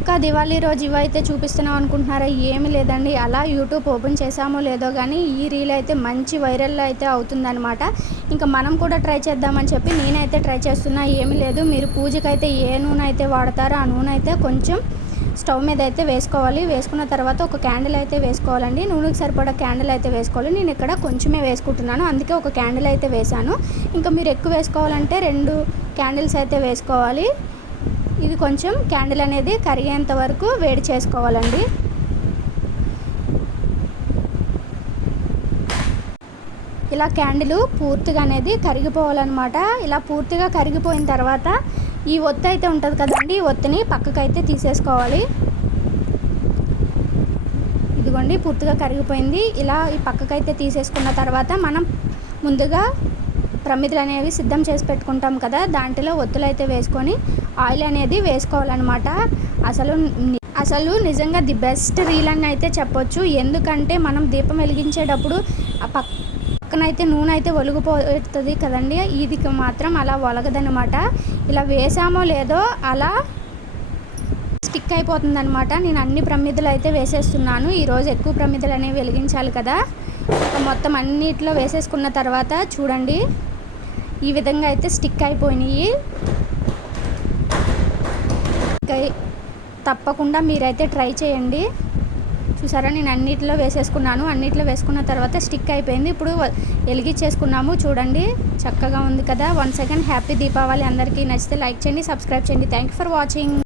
ఏంటక్క దివాళీ రోజు ఇవైతే చూపిస్తున్నాం అనుకుంటున్నారా? ఏమి లేదండి, అలా యూట్యూబ్ ఓపెన్ చేసామో లేదో కానీ ఈ రీల్ అయితే మంచి వైరల్లో అయితే అవుతుందన్నమాట. ఇంకా మనం కూడా ట్రై చేద్దామని చెప్పి నేనైతే ట్రై చేస్తున్నా. ఏమి లేదు, మీరు పూజకైతే ఏ నూనె అయితే వాడతారో ఆ నూనె అయితే కొంచెం స్టవ్ మీద అయితే వేసుకోవాలి. వేసుకున్న తర్వాత ఒక క్యాండిల్ అయితే వేసుకోవాలండి. నూనెకి సరిపడా క్యాండిల్ అయితే వేసుకోవాలి. నేను ఇక్కడ కొంచెమే వేసుకుంటున్నాను, అందుకే ఒక క్యాండిల్ అయితే వేసాను. ఇంకా మీరు ఎక్కువ వేసుకోవాలంటే 2 క్యాండిల్స్ అయితే వేసుకోవాలి. ఇది కొంచెం క్యాండిల్ అనేది కరిగేంత వరకు వేడి చేసుకోవాలండి. ఇలా క్యాండిల్ పూర్తిగా అనేది కరిగిపోవాలన్నమాట. ఇలా పూర్తిగా కరిగిపోయిన తర్వాత ఈ ఒత్తి అయితే ఉంటుంది కదండి, ఈ ఒత్తిని పక్కకైతే తీసేసుకోవాలి. ఇదిగోండి, పూర్తిగా కరిగిపోయింది. ఇలా ఈ పక్కకైతే తీసేసుకున్న తర్వాత మనం ముందుగా ప్రమిదలు అనేవి సిద్ధం చేసి పెట్టుకుంటాం కదా, దాంట్లో ఒత్తులు అయితే వేసుకొని ఆయిల్ అనేది వేసుకోవాలన్నమాట. అసలు నిజంగా ది బెస్ట్ రీల్ అని అయితే చెప్పొచ్చు. ఎందుకంటే మనం దీపం వెలిగించేటప్పుడు ఆ పక్కనైతే నూనె అయితే ఒలిగిపోతుంది కదండి, ఇది మాత్రం అలా ఒలగదనమాట. ఇలా వేసామో లేదో అలా స్టిక్ అయిపోతుందనమాట. నేను అన్ని ప్రమిదలు అయితే వేసేస్తున్నాను. ఈరోజు ఎక్కువ ప్రమిదలు అనేవి వెలిగించాలి కదా. మొత్తం అన్నిట్లో వేసేసుకున్న తర్వాత చూడండి, ఈ విధంగా అయితే స్టిక్ అయిపోయినాయి. తప్పకుండా మీరైతే ట్రై చేయండి. చూసారా, నేను అన్నిట్లో వేసేసుకున్నాను. అన్నిట్లో వేసుకున్న తర్వాత స్టిక్ అయిపోయింది. ఇప్పుడు వెలిగించేసుకున్నాము. చూడండి, చక్కగా ఉంది కదా. 1 సెకండ్. హ్యాపీ దీపావళి అందరికీ. నచ్చితే లైక్ చేయండి, సబ్స్క్రైబ్ చేయండి. Thank you for watching.